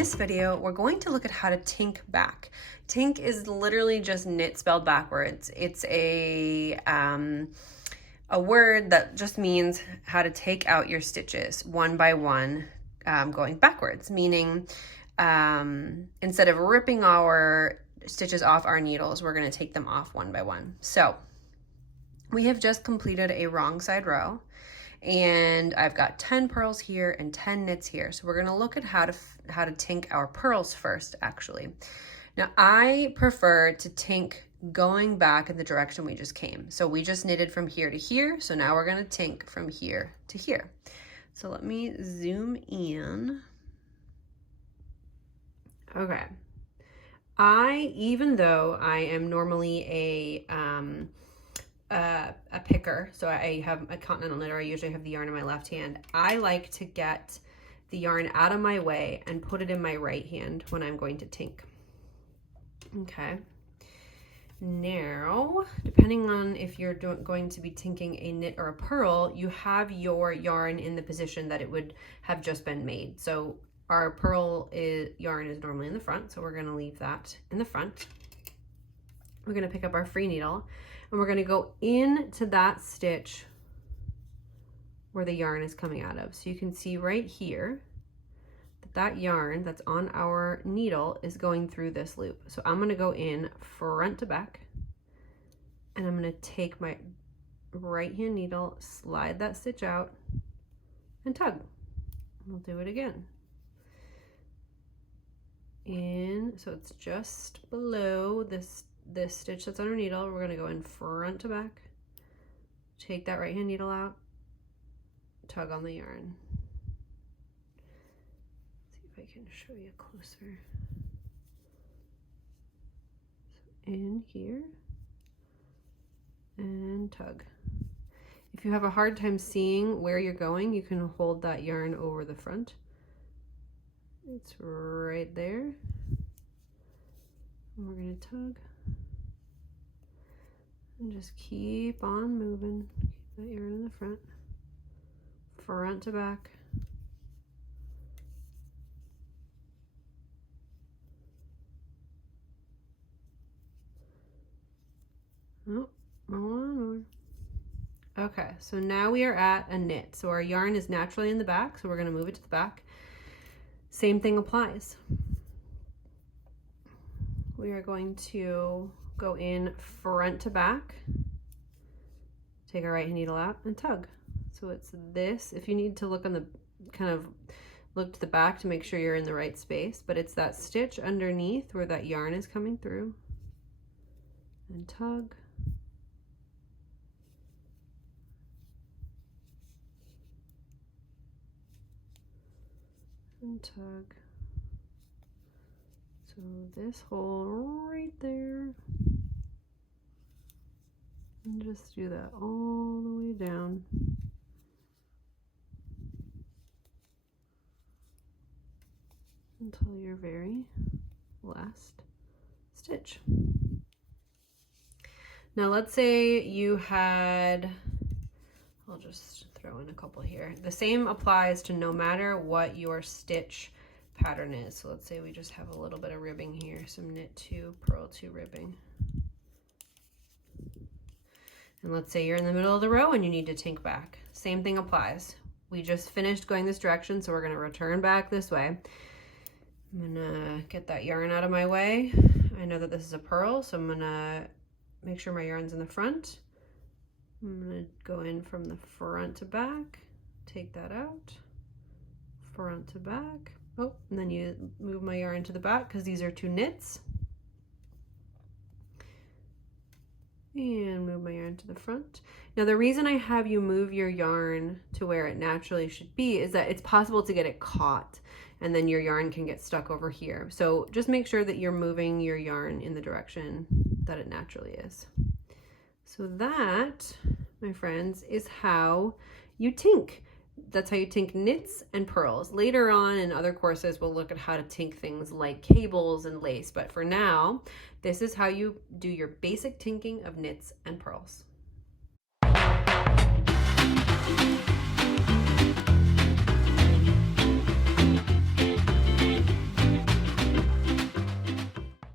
this video, we're going to look at how to tink back. Tink is literally just knit spelled backwards. It's a word that just means how to take out your stitches one by one, going backwards, meaning instead of ripping our stitches off our needles, we're going to take them off one by one. So we have just completed a wrong side row, and I've got 10 purls here and 10 knits here. So we're going to look at how to tink our purls first, actually. Now I prefer to tink going back in the direction we just came. So we just knitted from here to here. So now we're going to tink from here to here. So let me zoom in. Okay. Even though I am normally a picker, so I have a continental knitter, I usually have the yarn in my left hand, I like to get the yarn out of my way and put it in my right hand when I'm going to tink. Okay. Now, depending on if you're going to be tinking a knit or a purl, you have your yarn in the position that it would have just been made. So our purl yarn is normally in the front, so we're going to leave that in the front. We're going to pick up our free needle, and we're going to go into that stitch where the yarn is coming out of. So you can see right here that yarn that's on our needle is going through this loop. So I'm going to go in front to back, and I'm going to take my right hand needle, slide that stitch out, and tug. We'll do it again. In, so it's just below this stitch that's on our needle. We're going to go in front to back, take that right hand needle out, tug on the yarn. I can show you closer. So in here and tug. If you have a hard time seeing where you're going, you can hold that yarn over the front. It's right there. And we're going to tug and just keep on moving. Keep that yarn in the front, front to back. Oh, one more. Okay, so now we are at a knit. So our yarn is naturally in the back, so we're going to move it to the back. Same thing applies. We are going to go in front to back, take our right hand needle out, and tug. So it's this. If you need to look on the look to the back to make sure you're in the right space, but it's that stitch underneath where that yarn is coming through, and tug. And tug. So this hole right there, and just do that all the way down until your very last stitch. Now let's say you had, I'll just throw in a couple here. The same applies to no matter what your stitch pattern is. So let's say we just have a little bit of ribbing here, some knit 2, purl 2 ribbing. And let's say you're in the middle of the row and you need to tink back. Same thing applies. We just finished going this direction, so we're going to return back this way. I'm gonna get that yarn out of my way. I know that this is a purl, so I'm gonna make sure my yarn's in the front. I'm gonna go in from the front to back, take that out, front to back. Oh, and then you move my yarn to the back because these are 2 knits. And move my yarn to the front. Now the reason I have you move your yarn to where it naturally should be is that it's possible to get it caught, and then your yarn can get stuck over here. So just make sure that you're moving your yarn in the direction that it naturally is. So that, my friends, is how you tink. That's how you tink knits and purls. Later on in other courses, we'll look at how to tink things like cables and lace. But for now, this is how you do your basic tinking of knits and purls.